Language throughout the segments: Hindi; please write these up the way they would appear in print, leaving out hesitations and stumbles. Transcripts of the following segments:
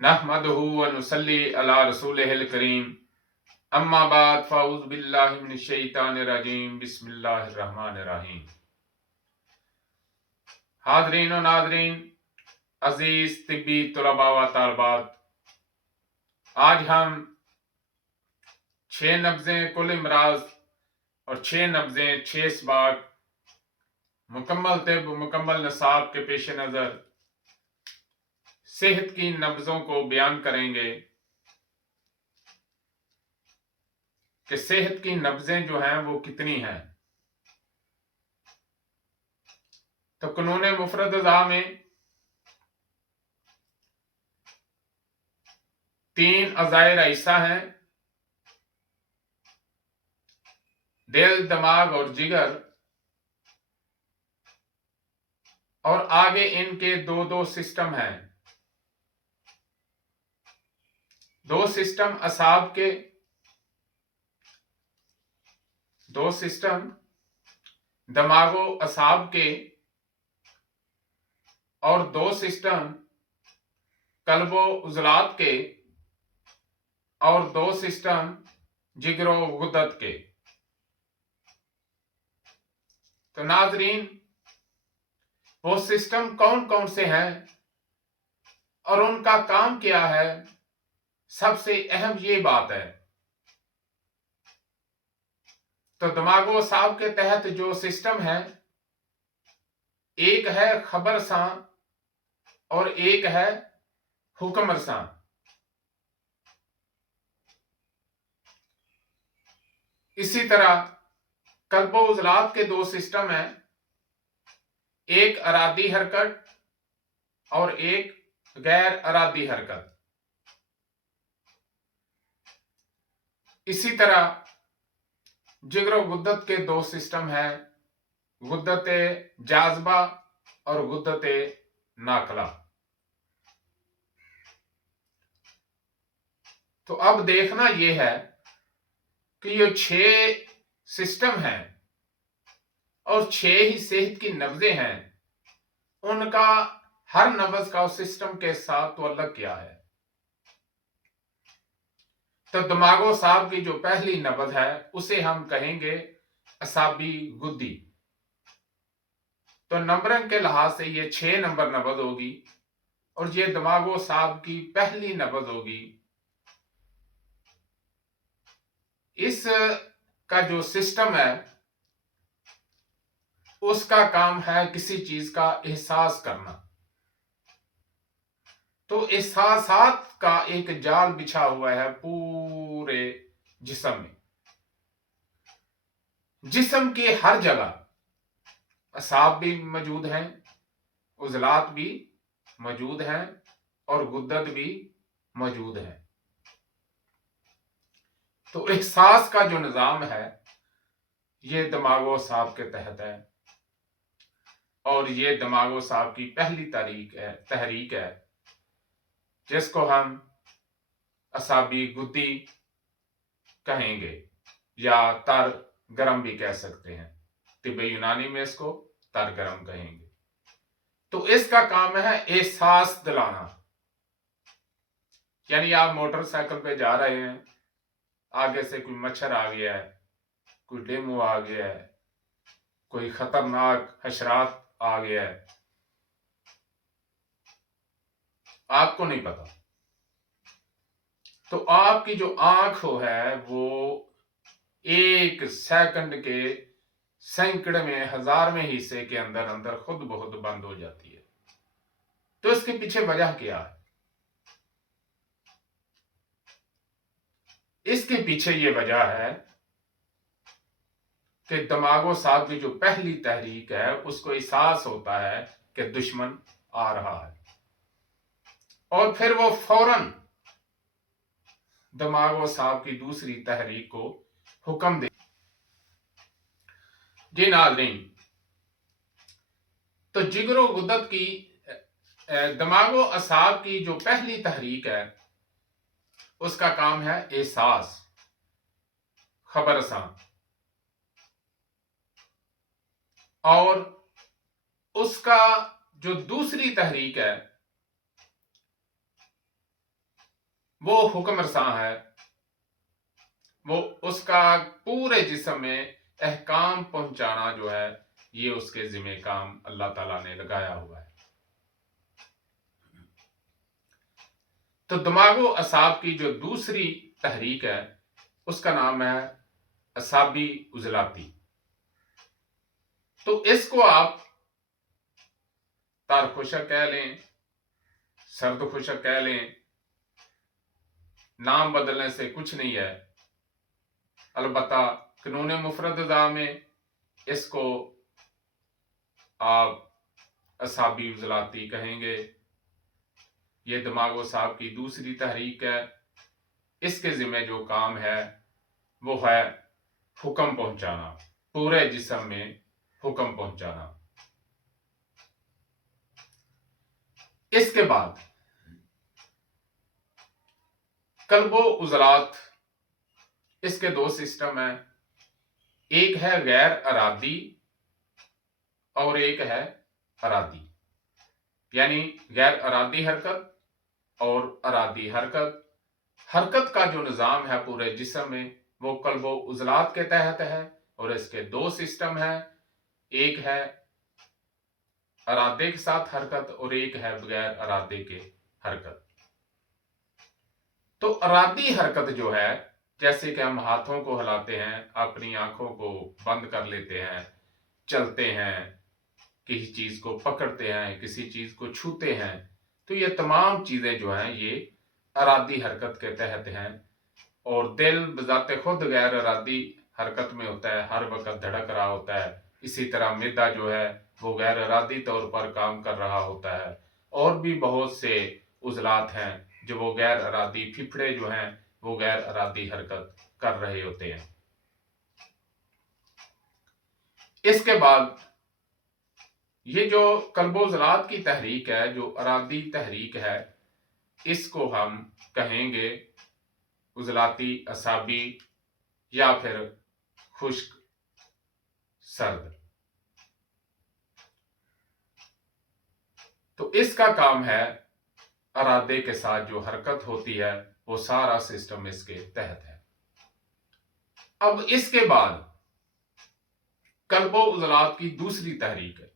नहमदुहु व नुसल्ली अला रसूलिहिल करीम। अम्मा बाद फ़ाऊज़ु बिल्लाहि मिनश शैतानिर रजीम। बिस्मिल्लाहिर रहमानिर रहीम। हाज़रीन व नाज़रीन, अज़ीज़ तिब्बी तुलबा व तालबात, आज हम 6 नब्ज़ें कुल इमराज़ और 6 नब्ज़ें 6 इसबाक मुकम्मल तिब मुकम्मल नसाब के पेश नज़र सेहत की नब्ज़ों को बयान करेंगे कि सेहत की नब्ज़ें जो हैं वो कितनी हैं। तो क़ुनून मुफ़रद अज़ा में 3 अज़ाए रईसा हैं: दिल, दिमाग और जिगर। और आगे इनके दो सिस्टम हैं। 2 सिस्टम असाब के, 2 सिस्टम दिमागो असाब के और 2 सिस्टम कल्बो उज़लात के और 2 सिस्टम जिगरो गुद्दत के। तो नाजरीन, वो सिस्टम कौन कौन से हैं और उनका काम क्या है, सबसे अहम ये बात है। तो दिमागो असाब के तहत जो सिस्टम है, एक है खबर सां और एक है हुक्मर सां। इसी तरह कल्बो उज़लात के 2 सिस्टम हैं, एक अरादी हरकत और एक गैर अरादी हरकत। इसी तरह जिगर गुद्दत के 2 सिस्टम हैं, गुद्दत जाज़बा और गुद्दत नाकला। तो अब देखना यह है कि ये 6 सिस्टम हैं और 6 ही सेहत की नब्ज़ें हैं, उनका हर नब्ज़ का उस सिस्टम के साथ तअल्लुक़ क्या है। तो दिमागो असाब की जो पहली नब्ज़ है उसे हम कहेंगे असाबी गुद्दी। तो नंबरंग के लिहाज से ये 6 नंबर नब्ज़ होगी और ये दिमागो असाब की पहली नब्ज़ होगी। इस का जो सिस्टम है उसका काम है किसी चीज का एहसास करना। तो एहसासात का एक जाल बिछा हुआ है पूरे जिस्म में। जिस्म के हर जगह असाब भी मौजूद हैं, उज़लात भी मौजूद हैं और गुद्दत भी मौजूद है। तो एहसास का जो निज़ाम है ये दिमागो असाब के तहत है और ये दिमागो असाब की पहली तहरीक है जिसको हम असाबी गुद्दी कहेंगे या तर गरम भी कह सकते हैं। तिब्बे यूनानी में इसको तर गरम कहेंगे। तो इसका काम है एहसास दिलाना। यानी आप मोटरसाइकिल पे जा रहे हैं, आगे से कोई मच्छर आ गया है, कोई डेंगू आ गया है, कोई खतरनाक हशरात आ गया है, आपको नहीं पता। तो आपकी जो आंख है वो 1 सेकंड के सैकड़े में, हजार में हिस्से के अंदर अंदर खुद ब खुद बंद हो जाती है। तो इसके पीछे वजह क्या है? इसके पीछे ये वजह है कि दिमागो साहब की जो पहली तहरीक है उसको एहसास होता है कि दुश्मन आ रहा है और फिर वो फौरन दिमागो साहब की दूसरी तहरीक को हुक्म दे। जी नाज़रीन, तो जिगरो गुद्दत की दिमागो असाब की जो पहली तहरीक है उसका काम है एहसास, खबरसां। और उसका जो दूसरी तहरीक है वो हुक्म रसां है, वो उसका पूरे जिस्म में अहकाम पहुंचाना जो है ये उसके जिम्मे काम अल्लाह ताला ने लगाया हुआ है। तो दिमागो असाब की जो दूसरी तहरीक है उसका नाम है असाबी उजलाती। तो इसको आप तार खुशक कह लें, सर्द खुशक कह लें, नाम बदलने से कुछ नहीं है। अलबत्ता कानून मुफरदा में इसको आप असाबी उजलाती कहेंगे। ये दिमागो साहब की दूसरी तहरीक है। इसके जिम्मे जो काम है वो है हुक्म पहुंचाना, पूरे जिस्म में हुक्म पहुंचाना। इसके बाद कल्बो उजलात, इसके दो सिस्टम हैं, एक है गैर अरादी और एक है अरादी। यानी गैर अरादी हरकत और अरादी हरकत। हरकत का जो निज़ाम है पूरे जिस्म में वो कल्बो उजलात के तहत है और इसके दो सिस्टम है, एक है अरादे के साथ हरकत और एक है बगैर अरादे के हरकत। तो अरादी हरकत जो है, जैसे कि हम हाथों को हिलाते हैं, अपनी आंखों को बंद कर लेते हैं, चलते हैं, किसी चीज को पकड़ते हैं, किसी चीज को छूते हैं, तो ये तमाम चीजें जो हैं ये अरादी हरकत के तहत हैं। और दिल बजाते खुद गैर अरादी हरकत में होता है, हर वक्त धड़क रहा होता है। इसी तरह मैदा जो है वो गैर अरादी तौर पर काम कर रहा होता है। और भी बहुत से उजलात हैं जो वो गैर अरादी, फिफड़े जो हैं वो गैर अरादी हरकत कर रहे होते हैं। इसके बाद ये जो कल्बो उजलात की तहरीक है, जो अरादी तहरीक है, इसको हम कहेंगे उजलाती असाबी या फिर खुश्क सर्द। तो इसका काम है अरादे के साथ जो हरकत होती है वो सारा सिस्टम इसके तहत है। अब इसके बाद कल्बो उजलात की दूसरी तहरीक है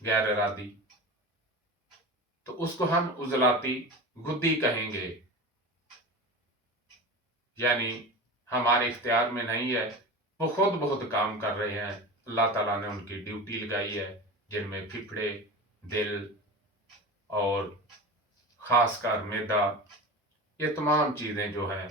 गैर इरादी, तो उसको हम उजलाती गुद्दी कहेंगे। यानी हमारे इख्तियार में नहीं है, वो खुद बहुत काम कर रहे हैं, अल्लाह ताला ने उनकी ड्यूटी लगाई है, जिनमें फिफड़े, दिल और खासकर मैदा, ये तमाम चीजें जो हैं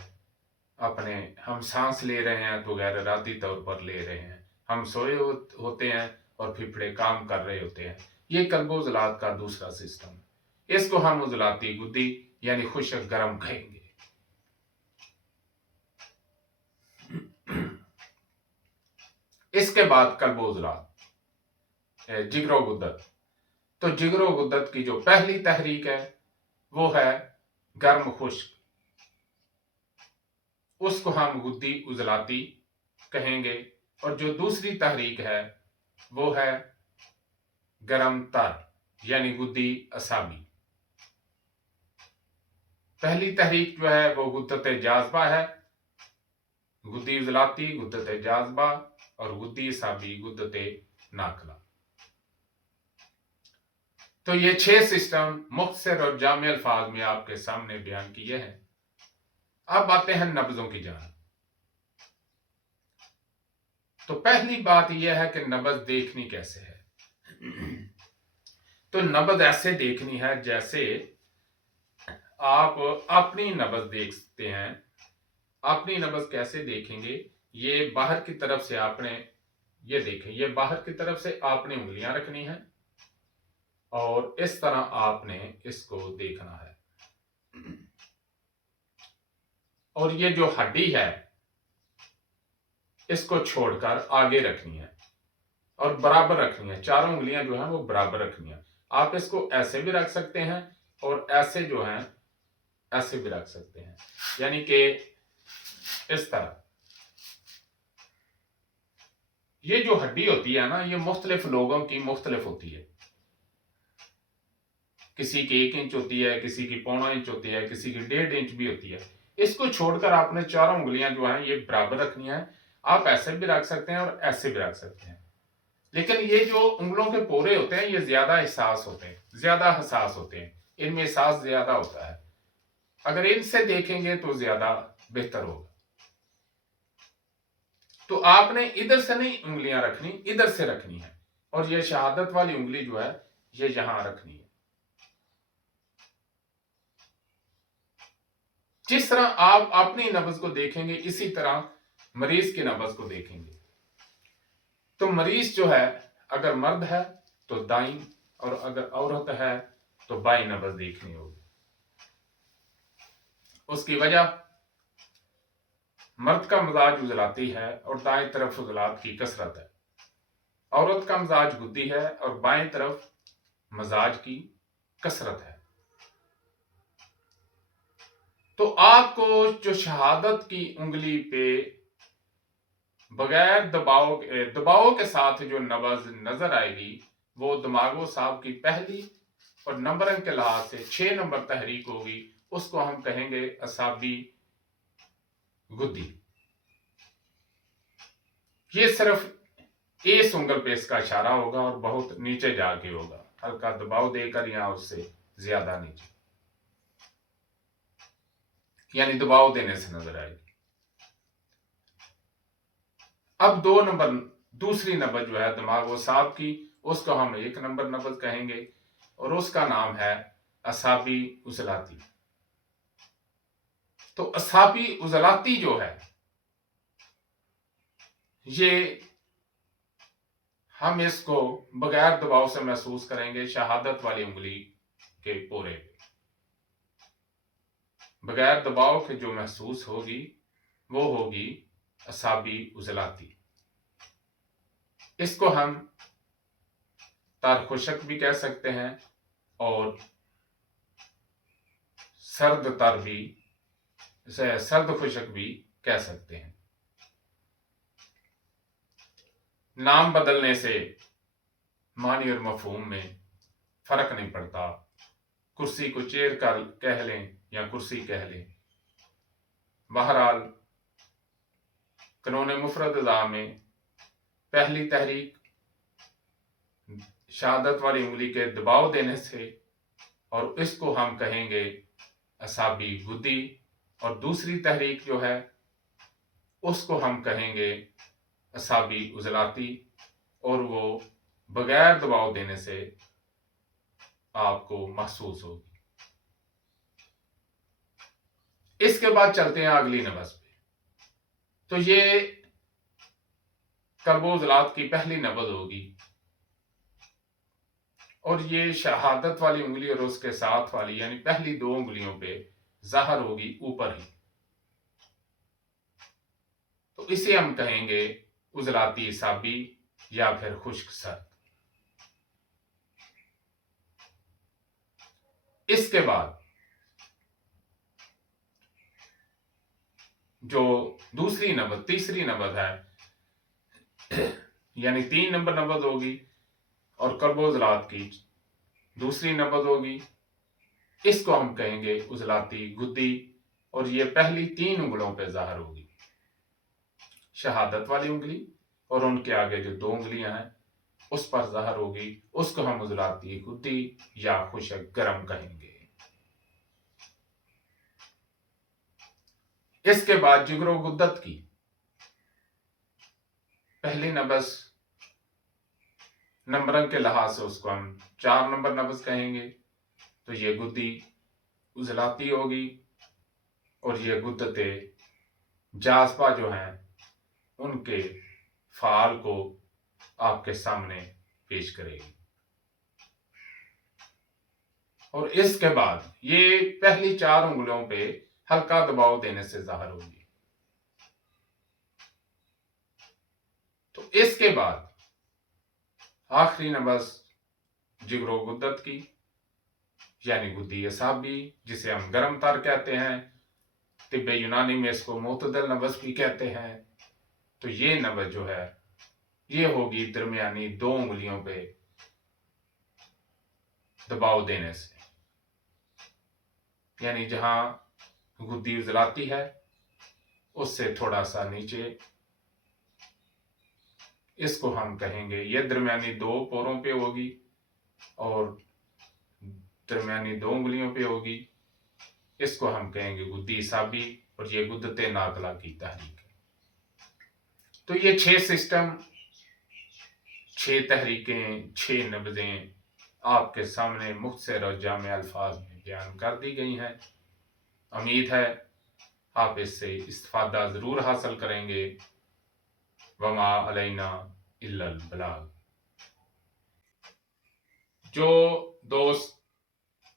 अपने, हम सांस ले रहे हैं तो गैर इरादी तौर पर ले रहे हैं, हम सोए होते हैं और फिफड़े काम कर रहे होते हैं। ये कल्बो उजलात का दूसरा सिस्टम, इसको हम उजलाती गुद्दी यानी खुशक गरम कहेंगे। इसके बाद कल्बो उजलात जिगरो गुद्दत। तो जिगरो गुद्दत की जो पहली तहरीक है वो है गर्म खुश्क, उसको हम गुद्दी उजलाती कहेंगे। और जो दूसरी तहरीक है वो है गरम तर यानी गुद्दी असाबी। पहली तहरीक जो है वो गुद्दत जाज़बा है, गुद्दी उजलाती, गुद्दत जाज़बा और गुद्दी असाबी, गुद्दत नाकला। तो ये 6 सिस्टम मुख्तसर और जामे अल्फाज में आपके सामने बयान किए हैं। अब आते हैं नब्जों की जान। तो पहली बात यह है कि नब्ज देखनी कैसे है। तो नब्ज ऐसे देखनी है जैसे आप अपनी नब्ज देखते हैं। अपनी नब्ज कैसे देखेंगे, ये बाहर की तरफ से आपने, ये देखें, ये बाहर की तरफ से आपने उंगलियां रखनी है और इस तरह आपने इसको देखना है। और ये जो हड्डी है इसको छोड़कर आगे रखनी है और बराबर रखनी है। चारों उंगलियां जो हैं वो बराबर रखनी है। आप इसको ऐसे भी रख सकते हैं और ऐसे जो हैं ऐसे भी रख सकते हैं, यानी कि इस तरह। ये जो हड्डी होती है ना, ये मुख्तलिफ लोगों की मुख्तलिफ होती है। किसी की 1 इंच होती है, किसी की 1.25 इंच होती है, किसी की 1.5 इंच भी होती है। इसको छोड़कर आपने चारों उंगलियां जो हैं ये बराबर रखनी है। आप ऐसे भी रख सकते हैं और ऐसे भी रख सकते हैं, लेकिन ये जो उंगलों के पोरे होते हैं ये ज्यादा एहसास होते हैं, ज्यादा हसास होते हैं, इनमें एहसास ज्यादा होता है। अगर इनसे देखेंगे तो ज्यादा बेहतर होगा। तो आपने इधर से नहीं उंगलियां रखनी, इधर से रखनी है, और ये शहादत वाली उंगली जो है ये यहां रखनी है। जिस तरह आप अपनी नब्ज को देखेंगे इसी तरह मरीज की नब्ज को देखेंगे। तो मरीज जो है अगर मर्द है तो दाईं, और अगर औरत है तो बाईं नब्ज देखनी होगी। उसकी वजह, मर्द का मिजाज उजलाती है और दाएं तरफ उजलात की कसरत है। औरत का मिजाज गुद्दी है और बाएं तरफ मजाज की कसरत है। तो आपको जो शहादत की उंगली पे बगैर दबाव के साथ जो नब्ज नजर आएगी वो दिमागो साहब की पहली और नंबर के लिहाज से 6 नंबर तहरीक होगी। उसको हम कहेंगे असाबी गुद्दी। ये सिर्फ इस उंगल पे इसका इशारा होगा और बहुत नीचे जाके होगा, हल्का दबाव देकर या उससे ज्यादा नीचे, यानी दबाव देने से नजर आएगी। अब 2 नंबर दूसरी नब्ज जो है दिमाग वो साहब की, उसको हम 1 नंबर नब्ज कहेंगे और उसका नाम है असाबी उजलाती। तो असाबी उजलाती जो है ये हम इसको बगैर दबाव से महसूस करेंगे शहादत वाली उंगली के पोरे पे। बगैर दबाव के जो महसूस होगी वो होगी असाबी उजलाती। इसको हम तार खुशक भी कह सकते हैं और सर्द तर भी, सर्द खुशक भी कह सकते हैं। नाम बदलने से मानी और मफहूम में फर्क नहीं पड़ता। कुर्सी को चेयर कर कह लें या कुर्सी कह लें, बहरहाल कानून मुफरद अदा में पहली तहरीक शहादत वाली उंगली के दबाव देने से, और इसको हम कहेंगे असाबी गुद्दी, और दूसरी तहरीक जो है उसको हम कहेंगे असाबी उजलाती, और वो बगैर दबाव देने से आपको महसूस होगी। इसके बाद चलते हैं अगली नब्ज पे। तो ये कल्बो उजलात की पहली नब्ज होगी और ये शहादत वाली उंगली और उसके साथ वाली यानी पहली 2 उंगलियों पे जाहिर होगी ऊपर ही। तो इसे हम कहेंगे उजलाती साबी या फिर खुश्क सर। इसके बाद जो दूसरी नब्ज, तीसरी नब्ज है यानी 3 नंबर नब्ज होगी और कल्बो उजलात की दूसरी नब्ज होगी। इसको हम कहेंगे उजलाती गुद्दी और ये पहली 3 उंगलों पे जाहिर होगी, शहादत वाली उंगली और उनके आगे जो 2 उंगलियां हैं उस पर जाहिर होगी। उसको हम उजलाती गुद्दी या खुशक गरम कहेंगे। इसके बाद जिगरो गुद्दत की पहली नब्ज नंबरन के लिहाज से उसको हम 4 नंबर नब्ज कहेंगे। तो ये गुद्दी उजलाती होगी और ये गुद्दते जाज़बा जो हैं उनके फाल को आपके सामने पेश करेगी। और इसके बाद ये पहली 4 उंगलियों पे हल्का दबाव देने से जाहिर होगी। तो इसके बाद आखिरी नब्ज जिगरो गुद्दत की यानी गुद्दी असाबी, जिसे हम गरम तर कहते हैं, तिब्बे यूनानी में इसको मोतदल नब्ज भी कहते हैं। तो ये नब्ज जो है ये होगी दरमियानी 2 उंगलियों पे दबाव देने से। यानी जहां गुद्दी उजलाती है उससे थोड़ा सा नीचे, इसको हम कहेंगे, ये दरमियानी 2 पोरों पे होगी और दरमियानी 2 उंगलियों पे होगी, इसको हम कहेंगे गुद्दी साबी, और ये गुद्दते नाकला की तहरीक है। तो ये 6 सिस्टम, 6 तहरीकें, 6 नब्ज़ें आपके सामने मुख्तसर और जामे अल्फाज में बयान कर दी गई हैं। उम्मीद है आप इससे इस्तिफादा ज़रूर हासिल करेंगे। वमा अलैना इल्लल बलाग। जो दोस्त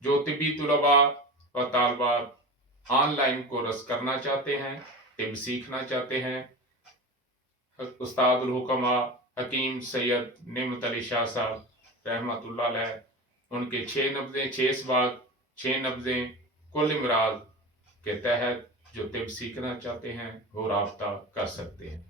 जो तिब्बी तुलबा व तालबात ऑनलाइन कोर्स करना चाहते हैं, तिब सीखना चाहते हैं, उस्तादुल हुकमा हकीम सैयद नेमत अली शाह साहब रहमतुल्लाह अलैह उनके 6 नब्ज़ें, 6 सवाल, 6 नब्ज़ें कुल इमराज के तहत जो तिब सीखना चाहते हैं वो राब्ता कर सकते हैं।